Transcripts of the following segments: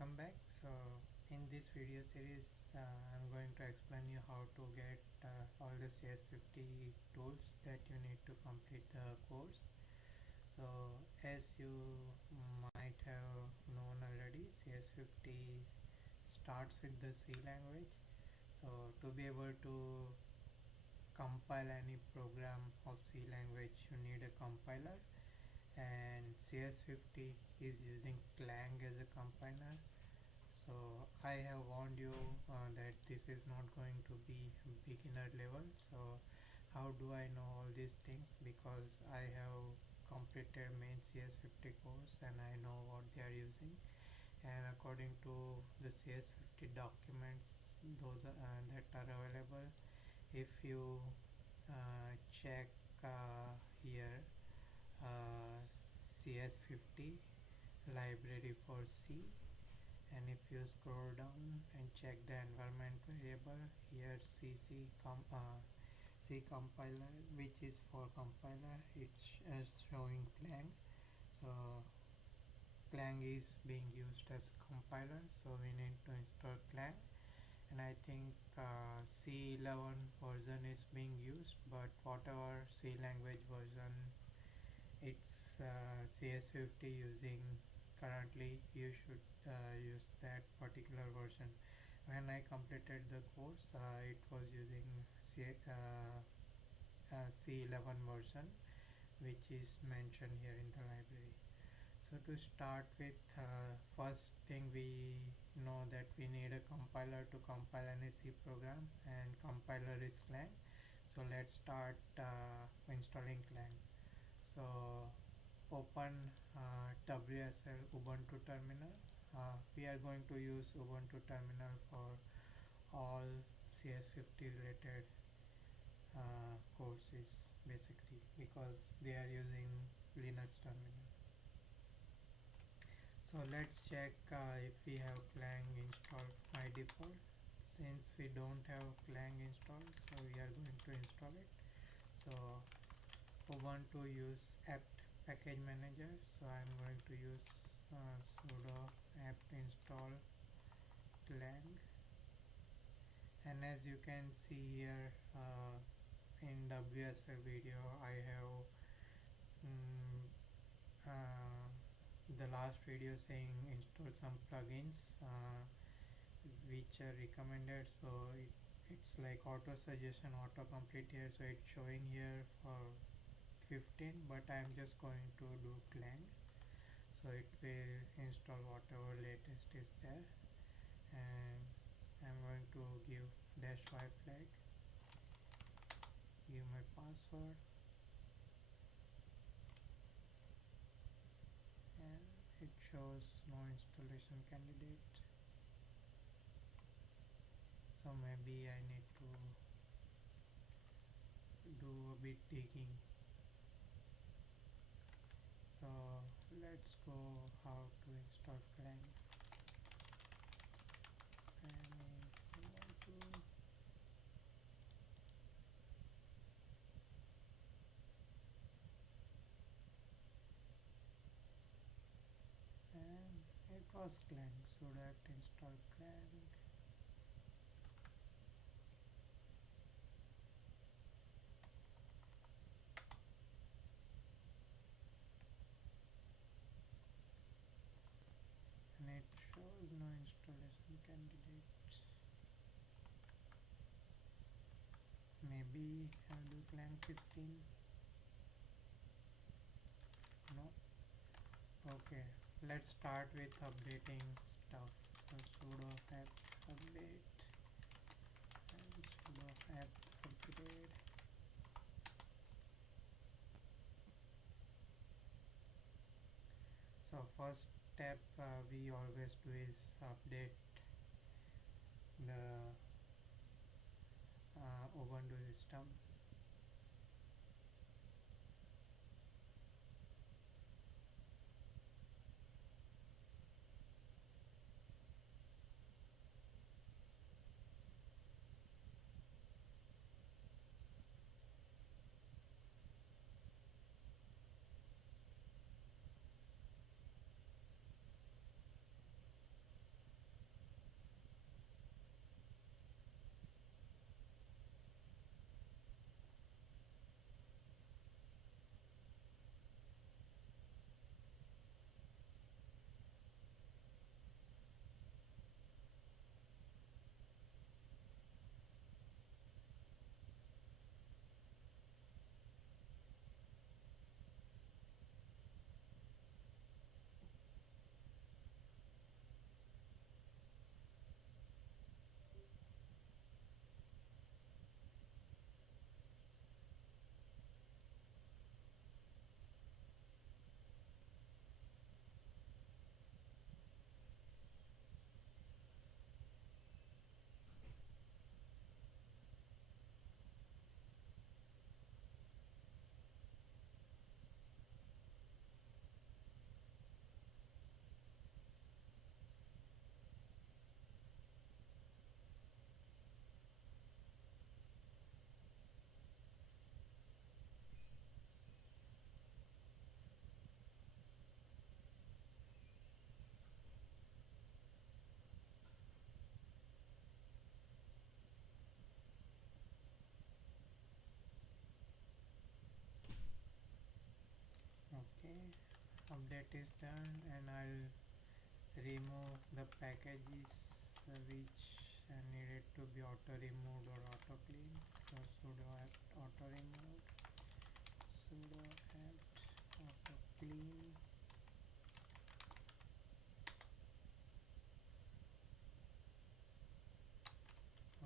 welcome back. So in this video series I'm going to explain you how to get all the CS50 tools that you need to complete the course. So as you might have known already, CS50 starts with the C language. So to be able to compile any program of C language, you need a compiler, and CS50 is using Clang as a compiler. So I have warned you that this is not going to be beginner level. So how do I know all these things? Because I have completed main CS50 course and I know what they are using, and according to the CS50 documents those that are available, if you check here, uh, CS50 library for C, and if you scroll down and check the environment variable here, C compiler, which is for compiler, it's showing Clang. So Clang is being used as compiler, so we need to install Clang. And I think C11 version is being used, but whatever C language version it's CS50 using currently, you should use that particular version. When I completed the course, it was using C11 version, which is mentioned here in the library. So to start with, first thing we know that we need a compiler to compile any C program, and compiler is Clang. So let's start installing Clang. So open WSL Ubuntu terminal. We are going to use Ubuntu terminal for all CS50 related courses, basically, because they are using Linux terminal. So let's check if we have Clang installed by default. Since we don't have Clang installed, so we are going to install it. So Ubuntu use apt package manager, so I'm going to use sudo apt install Clang. And as you can see here, in WSL video I have the last video saying install some plugins which are recommended. So it's like auto suggestion, auto complete here, so it's showing here for 15, but I'm just going to do Clang, so it will install whatever latest is there. And I'm going to give -y flag, give my password, and it shows no installation candidate. So maybe I need to do a bit digging. So let's go how to install Clang. And it was Clang, so that install Clang. And it shows no installation candidate. Maybe I'll do Clang 15. No. Okay, let's start with updating stuff. So sudo apt update and sudo apt upgrade. So first step we always do is update the Ubuntu system. Okay, update is done, and I'll remove the packages which needed to be auto removed or auto clean. So sudo apt auto remove, sudo apt auto clean.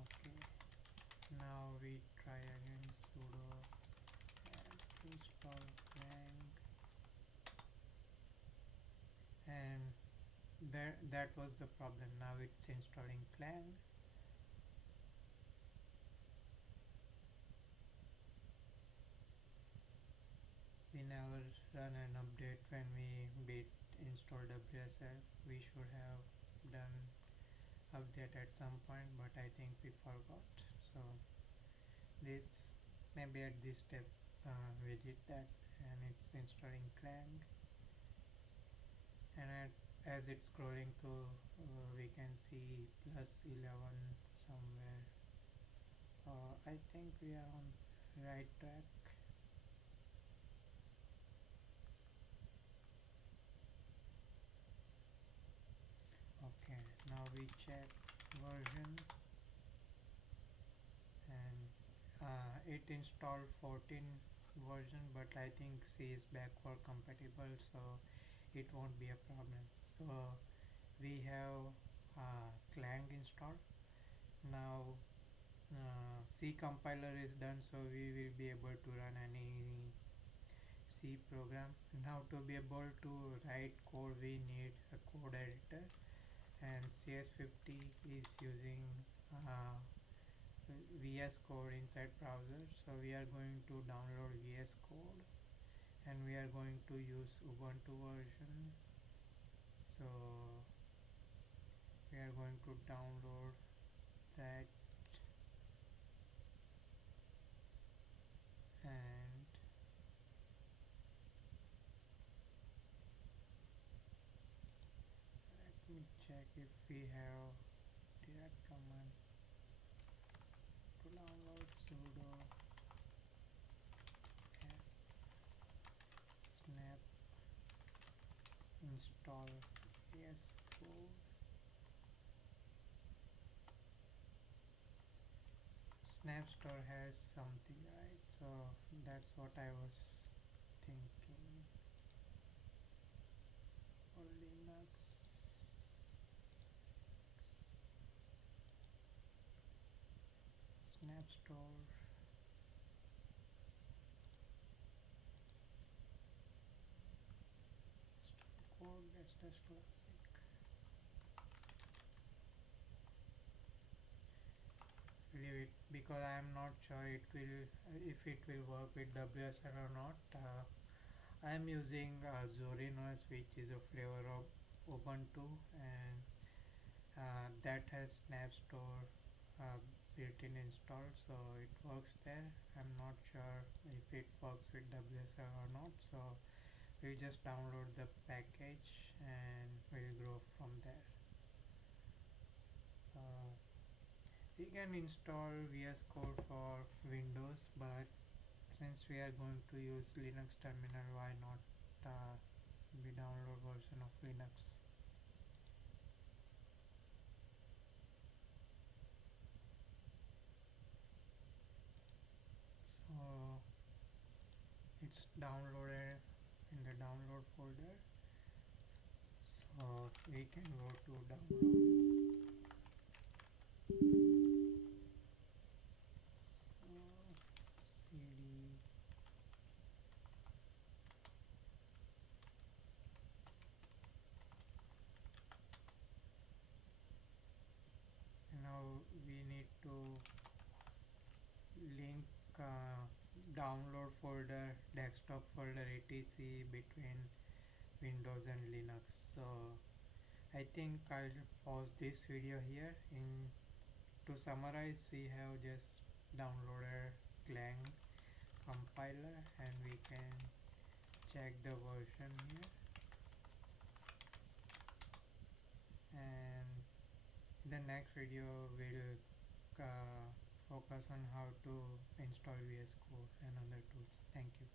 Okay, now we try again, sudo apt install Clang, and that was the problem. Now it's installing Clang. We never run an update when we bit install WSL. We should have done update at some point, but I think we forgot. So this maybe at this step we did that, and it's installing Clang. And as it's scrolling through, we can see plus 11 somewhere. I think we are on right track. Okay, now we check version, and it installed 14 version, but I think C is backward compatible, so it won't be a problem. So we have Clang installed. Now C compiler is done, so we will be able to run any C program. Now to be able to write code, we need a code editor, and CS50 is using VSCode inside browser. So we are going to download VSCode, and we are going to use Ubuntu version. So we are going to download that, and let me check if we have direct command to download, sudo snap install VSCode. Snap store has something, right? So that's what I was thinking. For Linux, snap store, code dash dash classic. Leave it, because I am not sure it will if it will work with WSL or not. I am using Zorinos, which is a flavor of Ubuntu, and that has Snap Store built-in installed, so it works there. I'm not sure if it works with WSL or not, so we'll just download the package and we'll grow from there. We can install VS Code for Windows, but since we are going to use Linux terminal, why not we download version of Linux. So it's downloaded in the download folder, so we can go to download. So cd now we need to link download folder, desktop folder, etc between Windows and Linux. So I think I'll pause this video here. To summarize, we have just downloaded Clang compiler, and we can check the version here, and in the next video we'll focus on how to install VS Code and other tools. Thank you.